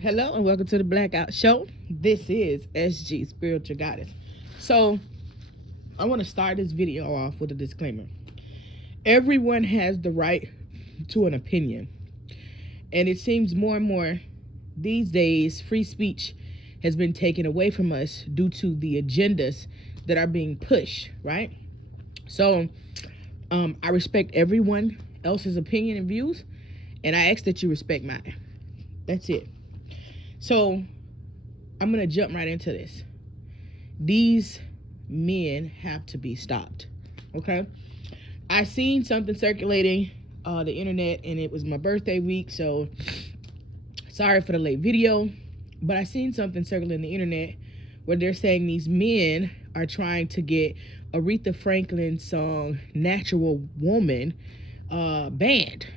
Hello and welcome to the Blackout Show. This is SG Spiritual Goddess. So, I want to start this video off with a disclaimer. Everyone has the right to an opinion. And it seems more and more these days, free speech has been taken away from us due to the agendas that are being pushed, right? So, I respect everyone else's opinion and views, and I ask that you respect mine. That's it. So, I'm going to jump right into this. These men have to be stopped, okay? I seen something circulating the internet, and it was my birthday week, so sorry for the late video, but I seen something circulating the internet where they're saying these men are trying to get Aretha Franklin's song Natural Woman banned.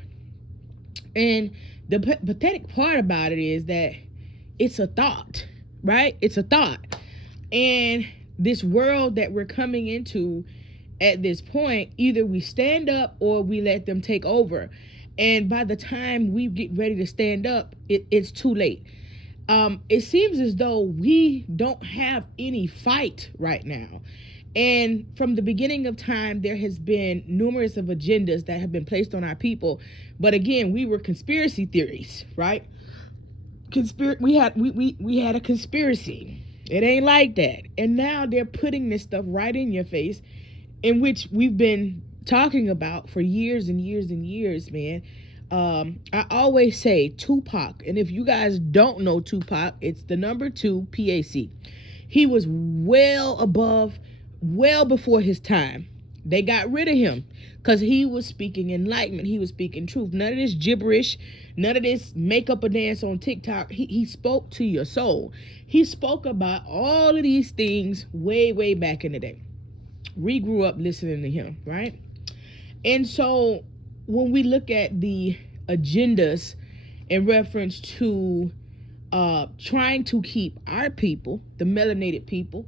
And the pathetic part about it is that it's a thought, right? It's a thought. And this world that we're coming into at this point, either we stand up or we let them take over. And by the time we get ready to stand up, it's too late. It seems as though we don't have any fight right now. And from the beginning of time, there has been numerous of agendas that have been placed on our people. But again, we were conspiracy theories, right? We had a conspiracy. It ain't like that. And now they're putting this stuff right in your face, in which we've been talking about for years and years and years, man. I always say Tupac, and if you guys don't know Tupac, it's the number 2 PAC. He was well before his time. They got rid of him because he was speaking enlightenment. He was speaking truth. None of this gibberish, none of this make up a dance on TikTok. He spoke to your soul. He spoke about all of these things way back in the day. We grew up listening to him, right? And so when we look at the agendas in reference to trying to keep our people, the melanated people,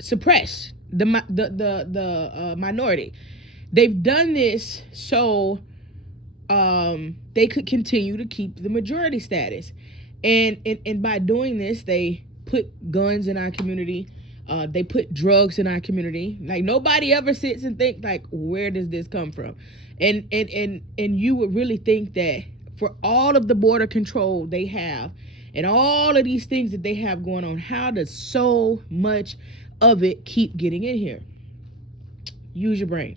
suppressed, the minority, they've done this so they could continue to keep the majority status, and by doing this, they put guns in our community. They put drugs in our community. Like, nobody ever sits and think, like, where does this come from? And you would really think that for all of the border control they have and all of these things that they have going on, how does so much of it keep getting in here? Use your brain.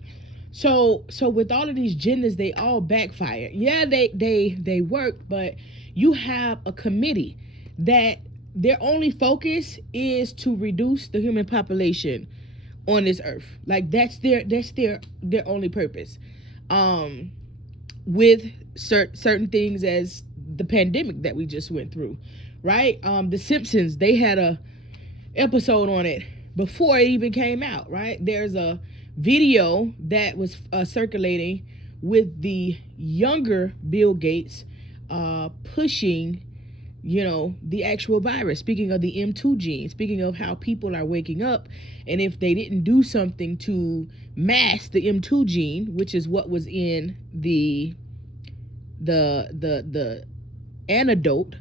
So with all of these genders, they all backfire. Yeah, they work, but you have a committee that their only focus is to reduce the human population on this earth. Like, that's their only purpose. With certain things as the pandemic that we just went through, right? The Simpsons, they had a episode on it before it even came out, right? There's a video that was circulating with the younger Bill Gates pushing, the actual virus. Speaking of the M2 gene, speaking of how people are waking up, and if they didn't do something to mask the M2 gene, which is what was in the antidote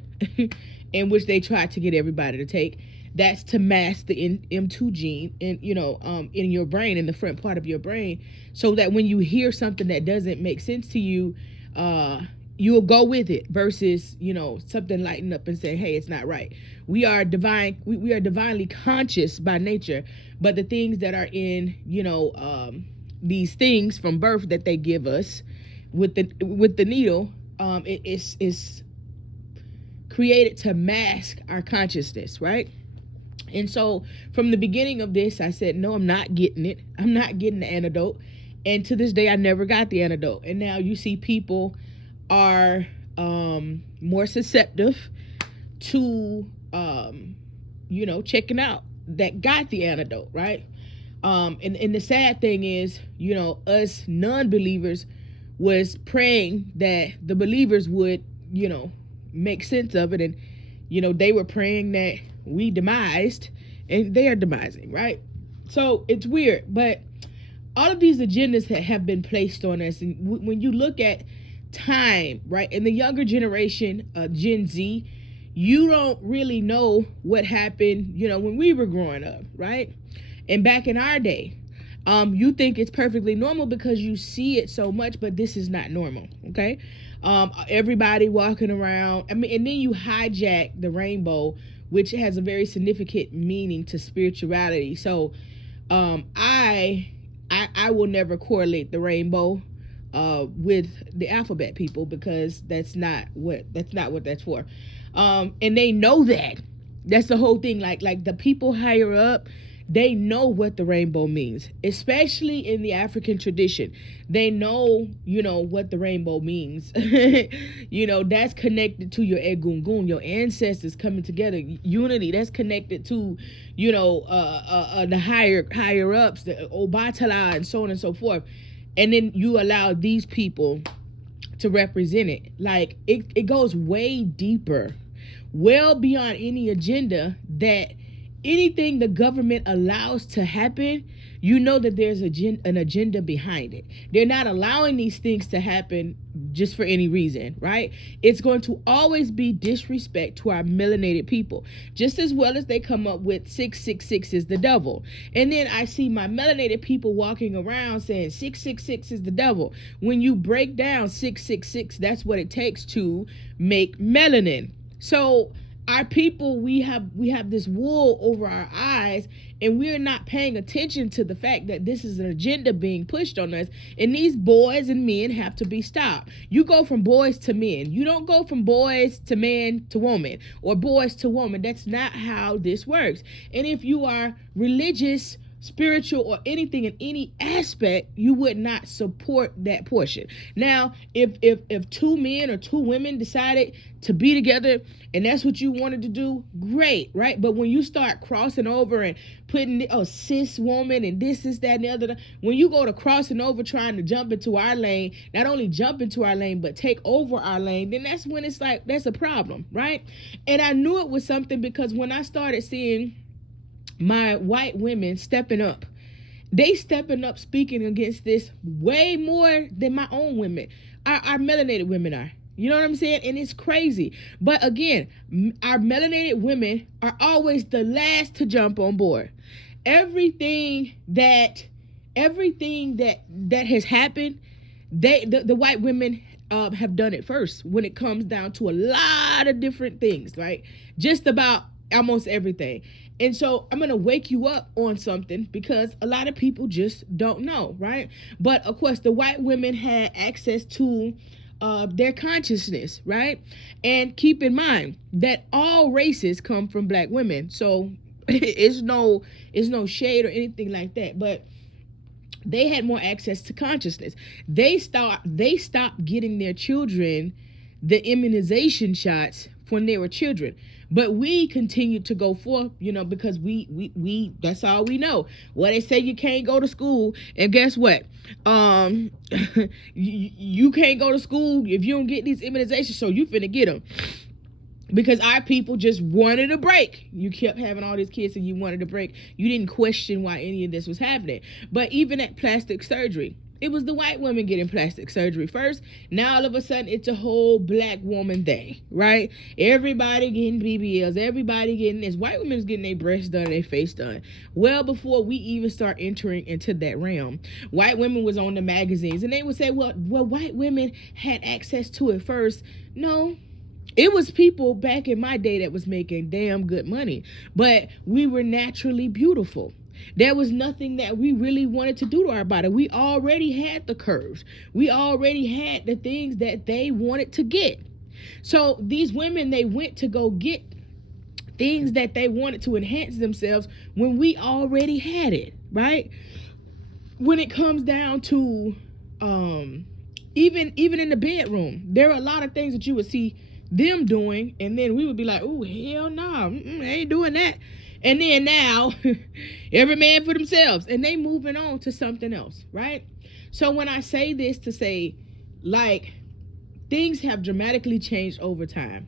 in which they tried to get everybody to take, that's to mask the M2 gene in your brain, in the front part of your brain, so that when you hear something that doesn't make sense to you, you'll go with it, versus something lighten up and say, hey, it's not right. We are divine. We are divinely conscious by nature, but the things that are in these things from birth that they give us with the needle, it's created to mask our consciousness, right? And so from the beginning of this, I said, no, I'm not getting it. I'm not getting the antidote. And to this day, I never got the antidote. And now you see people are more susceptible to checking out that got the antidote, right? And the sad thing is, us non-believers was praying that the believers would make sense of it, and they were praying that we demised, and they are demising, right? So it's weird, but all of these agendas that have been placed on us, and when you look at time, right? And the younger generation, Gen Z, you don't really know what happened, when we were growing up, right? And back in our day, you think it's perfectly normal because you see it so much, but this is not normal, okay? Everybody walking around, and then you hijack the rainbow, which has a very significant meaning to spirituality. So, I will never correlate the rainbow with the alphabet people, because that's not what that's for. And they know that. That's the whole thing. Like the people higher up, they know what the rainbow means, especially in the African tradition. They know, what the rainbow means. That's connected to your egungun, your ancestors coming together, unity. That's connected to, the higher ups, the Obatala, and so on and so forth. And then you allow these people to represent it. Like it goes way deeper, well beyond any agenda that anything the government allows to happen. That there's an agenda behind it. They're not allowing these things to happen just for any reason, right? It's going to always be disrespect to our melanated people, just as well as they come up with 666 is the devil. And then I see my melanated people walking around saying 666 is the devil. When you break down 666, that's what it takes to make melanin. So our people, we have this wool over our eyes, and we're not paying attention to the fact that this is an agenda being pushed on us, and these boys and men have to be stopped. You go from boys to men. You don't go from boys to man to woman, or boys to woman. That's not how this works. And if you are religious, spiritual, or anything in any aspect, you would not support that portion. Now, if two men or two women decided to be together and that's what you wanted to do, great, right? But when you start crossing over and putting cis woman and this, that, and the other, when you go to crossing over trying to jump into our lane, not only jump into our lane but take over our lane, then that's when it's like that's a problem, right? And I knew it was something because when I started seeing my white women stepping up, they stepping up speaking against this way more than my own women, our melanated women are. You know what I'm saying? And it's crazy. But again, our melanated women are always the last to jump on board. Everything that has happened, the white women have done it first when it comes down to a lot of different things, right? Just about almost everything. And so I'm going to wake you up on something because a lot of people just don't know, right? But of course, the white women had access to their consciousness, right? And keep in mind that all races come from black women. So it's no shade or anything like that. But they had more access to consciousness. They stopped getting their children the immunization shots when they were children. But we continue to go forth, because we that's all we know. Well, they say you can't go to school, and guess what? You can't go to school if you don't get these immunizations, so you finna get them. Because our people just wanted a break. You kept having all these kids and you wanted a break. You didn't question why any of this was happening. But even at plastic surgery, it was the white women getting plastic surgery first. Now all of a sudden it's a whole black woman thing, right? Everybody getting BBLs, everybody getting this. White women's getting their breasts done, their face done. Well, before we even start entering into that realm, white women was on the magazines and they would say, well, white women had access to it first. No. It was people back in my day that was making damn good money, but we were naturally beautiful. There was nothing that we really wanted to do to our body. We already had the curves. We already had the things that they wanted to get. So these women, they went to go get things that they wanted to enhance themselves when we already had it, right? When it comes down to even in the bedroom, there are a lot of things that you would see them doing, and then we would be like, oh, hell no, I ain't doing that. And then now, every man for themselves, and they moving on to something else, right? So when I say this to say, like, things have dramatically changed over time,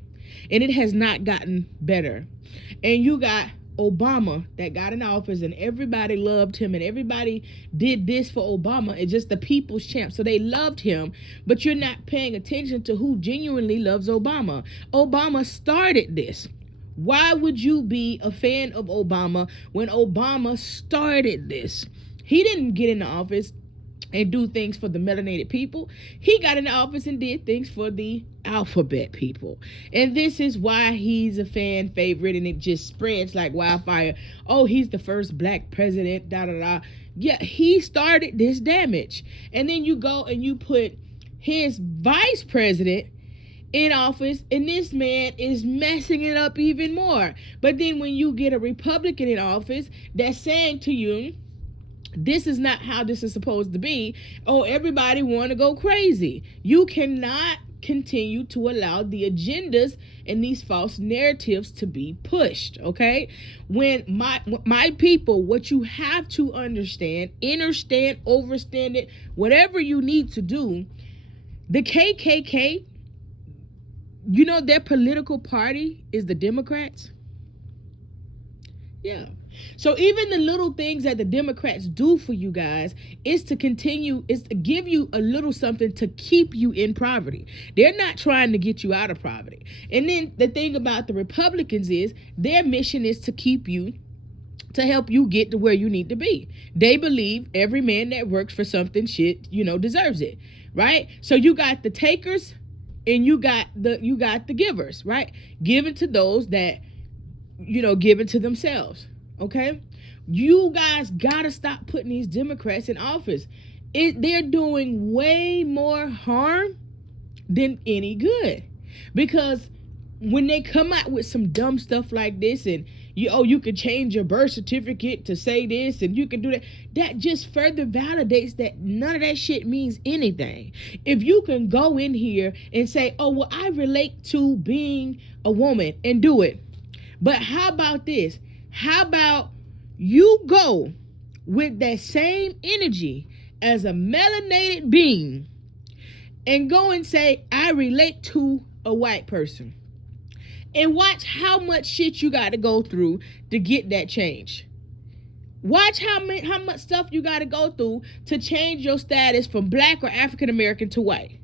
and it has not gotten better. And you got Obama that got in office and everybody loved him and everybody did this for Obama. It's just the people's champ. So they loved him, but you're not paying attention to who genuinely loves Obama. Obama started this. Why would you be a fan of Obama when Obama started this? He didn't get into office and do things for the melanated people. He got in the office and did things for the alphabet people. And this is why he's a fan favorite, and it just spreads like wildfire. Oh, he's the first black president, da da da. Yeah, he started this damage. And then you go and you put his vice president in office, and this man is messing it up even more. But then when you get a Republican in office that's saying to you, this is not how this is supposed to be. Oh, everybody want to go crazy. You cannot continue to allow the agendas and these false narratives to be pushed, okay? When my people, what you have to understand, understand it, whatever you need to do, the KKK, you know, their political party is the Democrats. Yeah. So even the little things that the Democrats do for you guys is to give you a little something to keep you in poverty. They're not trying to get you out of poverty. And then the thing about the Republicans is their mission is to help you get to where you need to be. They believe every man that works for something deserves it, right? So you got the takers and you got the givers, right? Giving to those that, giving to themselves. Okay, you guys gotta stop putting these Democrats in office. They're doing way more harm than any good, because when they come out with some dumb stuff like this, and you can change your birth certificate to say this, and you can do that, that just further validates that none of that shit means anything. If you can go in here and say, oh, well, I relate to being a woman, and do it, but how about this? How about you go with that same energy as a melanated being and go and say, I relate to a white person, and watch how much shit you got to go through to get that change. Watch how much stuff you got to go through to change your status from black or African American to white.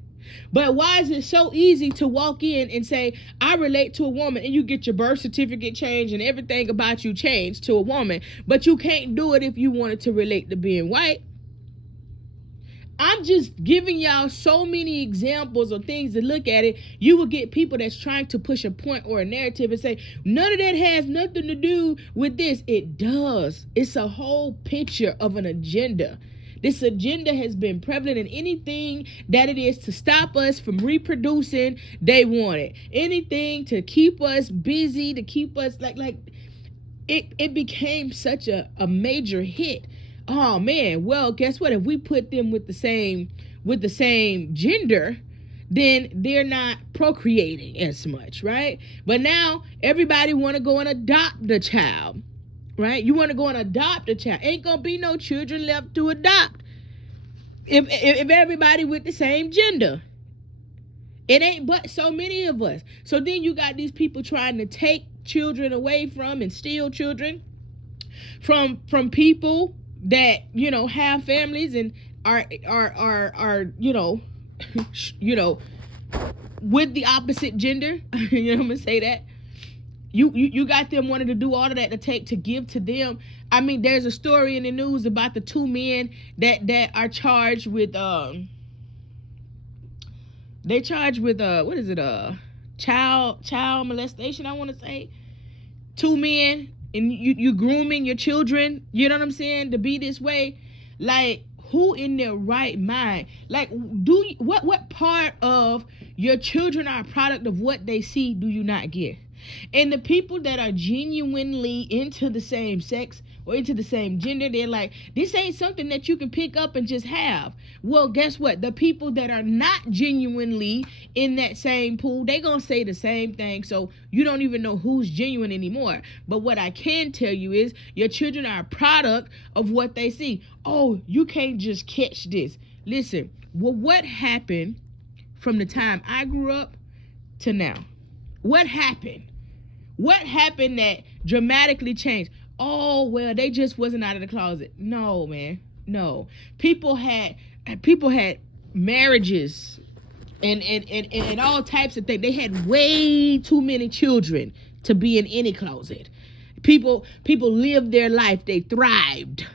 But why is it so easy to walk in and say, I relate to a woman, and you get your birth certificate changed and everything about you changed to a woman, but you can't do it if you wanted to relate to being white? I'm just giving y'all so many examples of things to look at it. You will get people that's trying to push a point or a narrative and say, none of that has nothing to do with this. It does. It's a whole picture of an agenda. This agenda has been prevalent in anything that it is to stop us from reproducing. They want it. Anything to keep us busy, to keep us like it became such a major hit. Oh man, well, guess what? If we put them with the same gender, then they're not procreating as much, right? But now everybody want to go and adopt a child. Right? You want to go and adopt a child. Ain't gonna be no children left to adopt if everybody with the same gender. It ain't but so many of us. So then you got these people trying to take children away from and steal children from people that have families and are with the opposite gender. I'm gonna say that. You got them wanting to do all of that to give to them. I mean, there's a story in the news about the two men that are charged with what is it, child molestation, I want to say. Two men, and you grooming your children, you know what I'm saying, to be this way. Like, who in their right mind? Like, what part of your children are a product of what they see do you not get? And the people that are genuinely into the same sex or into the same gender, they're like, this ain't something that you can pick up and just have. Well, guess what? The people that are not genuinely in that same pool, they gonna say the same thing. So you don't even know who's genuine anymore. But what I can tell you is your children are a product of what they see. Oh, you can't just catch this. Listen, well, what happened from the time I grew up to now? What happened? What happened that dramatically changed? Oh, well, they just wasn't out of the closet. No, man. No. People had marriages and all types of things. They had way too many children to be in any closet. People lived their life. They thrived.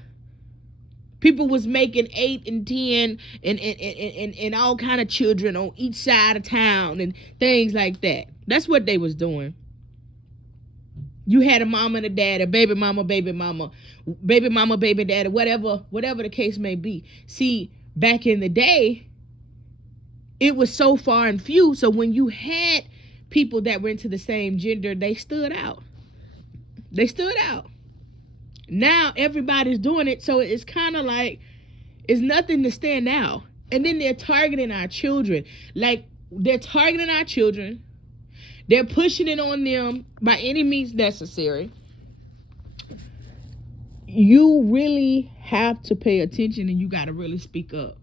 People was making 8 and 10 and all kind of children on each side of town and things like that. That's what they was doing. You had a mama and a dad, a baby mama, baby daddy, whatever the case may be. See, back in the day, it was so far and few. So when you had people that were into the same gender, they stood out. They stood out. Now everybody's doing it, so it's kind of like it's nothing to stand out. And then they're targeting our children. Like, they're targeting our children. They're pushing it on them by any means necessary. You really have to pay attention, and you got to really speak up.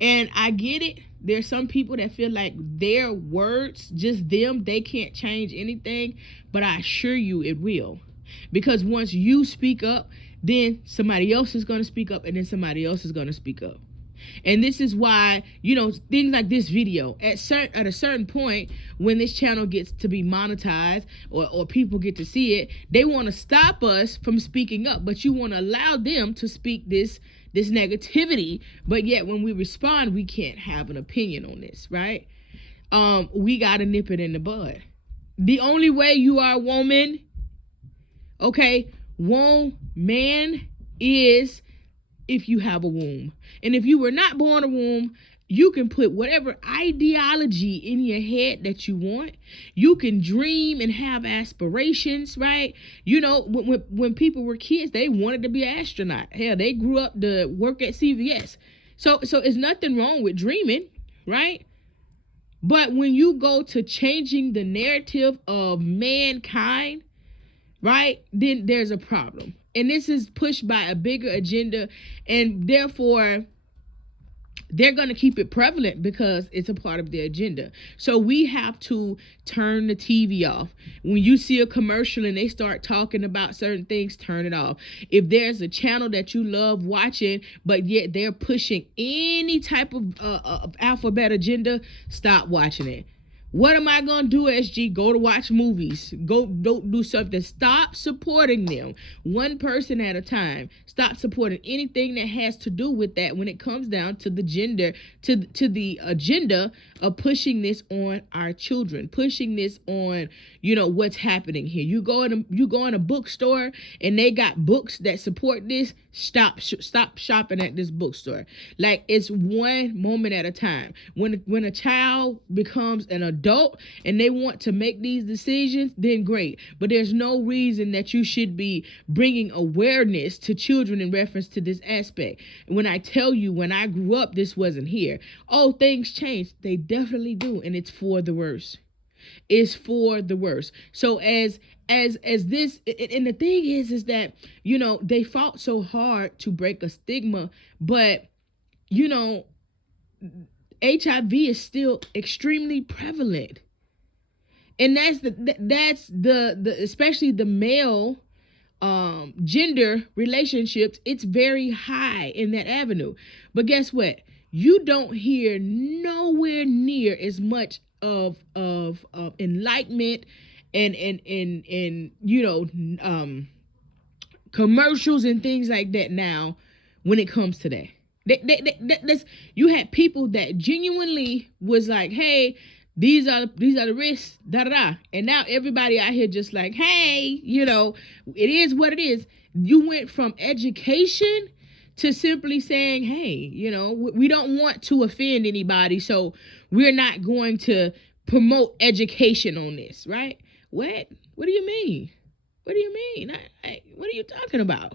And I get it. There's some people that feel like their words, just them, they can't change anything. But I assure you it will. Because once you speak up, then somebody else is going to speak up, and then somebody else is going to speak up. And this is why, things like this video, at a certain point, when this channel gets to be monetized or people get to see it, they want to stop us from speaking up. But you want to allow them to speak this negativity. But yet when we respond, we can't have an opinion on this, right? We got to nip it in the bud. The only way you are a woman, man, is if you have a womb. And if you were not born a womb, you can put whatever ideology in your head that you want. You can dream and have aspirations, right? When people were kids, they wanted to be an astronaut. Hell, they grew up to work at CVS. So it's nothing wrong with dreaming, right? But when you go to changing the narrative of mankind, right, then there's a problem. And this is pushed by a bigger agenda, and therefore they're going to keep it prevalent because it's a part of their agenda. So we have to turn the TV off. When you see a commercial and they start talking about certain things, turn it off. If there's a channel that you love watching, but yet they're pushing any type of alphabet agenda, stop watching it. What am I going to do, SG? Go to watch movies. Go do something. Stop supporting them one person at a time. Stop supporting anything that has to do with that when it comes down to the gender, to the agenda of pushing this on our children, pushing this on, what's happening here. You go in a bookstore and they got books that support this. Stop shopping at this bookstore. Like, it's one moment at a time. When a child becomes an adult and they want to make these decisions, then great. But there's no reason that you should be bringing awareness to children in reference to this aspect. When I tell you, when I grew up, this wasn't here. Oh, things change. They definitely do. And it's for the worse. It's for the worse. So as this, and the thing is that, they fought so hard to break a stigma, but, HIV is still extremely prevalent. And that's the especially the male gender relationships, it's very high in that avenue. But guess what? You don't hear nowhere near as much of enlightenment and commercials and things like that now when it comes to that. You had people that genuinely was like, hey, these are the risks, and now everybody out here just like, hey, it is what it is. You went from education to simply saying, hey, we don't want to offend anybody, so we're not going to promote education on this, right? What do you mean? What do you mean? What are you talking about?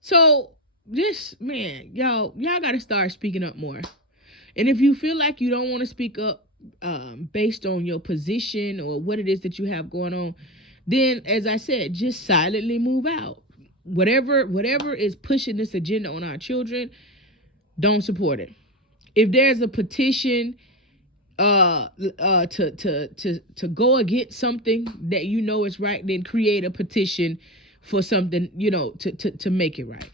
So this, man, y'all got to start speaking up more. And if you feel like you don't want to speak up based on your position or what it is that you have going on, then, as I said, just silently move out. Whatever is pushing this agenda on our children, don't support it. If there's a petition to go against something that you know is right, then create a petition for something, to make it right.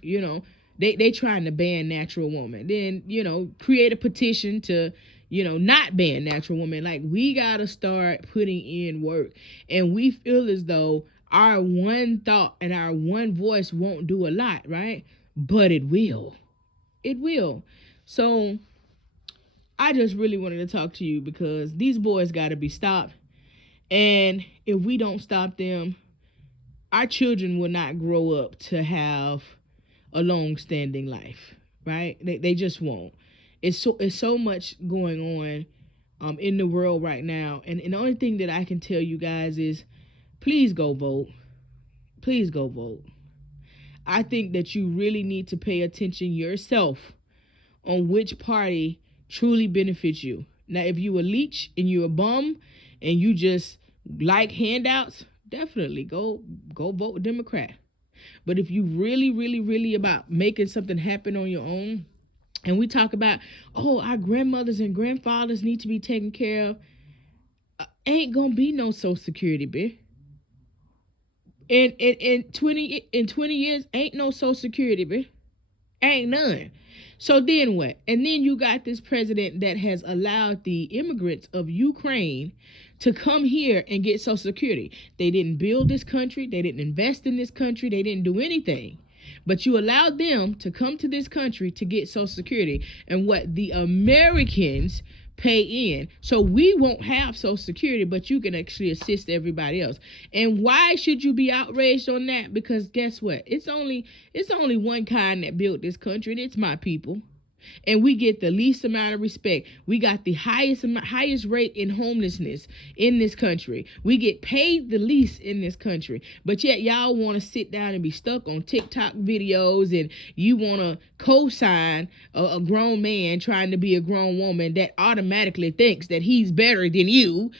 They trying to ban natural woman, then create a petition to not ban natural woman. Like, we gotta start putting in work, and we feel as though our one thought and our one voice won't do a lot, right? But it will. So I just really wanted to talk to you, because these boys got to be stopped. And if we don't stop them, our children will not grow up to have a long-standing life, right? They just won't. It's so much going on in the world right now. And the only thing that I can tell you guys is, please go vote. Please go vote. I think that you really need to pay attention yourself on which party truly benefits you. Now, if you a leech and you a bum and you just like handouts, definitely go vote Democrat. But if you really about making something happen on your own, and we talk about, our grandmothers and grandfathers need to be taken care of, ain't gonna be no Social Security, bitch. In 20 years, ain't no Social Security, bitch. Ain't none. So then what? And then you got this president that has allowed the immigrants of Ukraine to come here and get Social Security. They didn't build this country. They didn't invest in this country. They didn't do anything. But you allowed them to come to this country to get Social Security. And what the Americans pay in. So we won't have Social Security, but you can actually assist everybody else. And why should you be outraged on that? Because guess what? It's only one kind that built this country, and it's my people. And we get the least amount of respect. We got the highest rate in homelessness in this country. We get paid the least in this country. But yet y'all want to sit down and be stuck on TikTok videos, and you want to co-sign a grown man trying to be a grown woman that automatically thinks that he's better than you.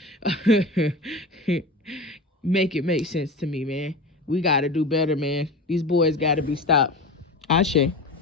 Make it make sense to me, man. We got to do better, man. These boys got to be stopped. Ashe.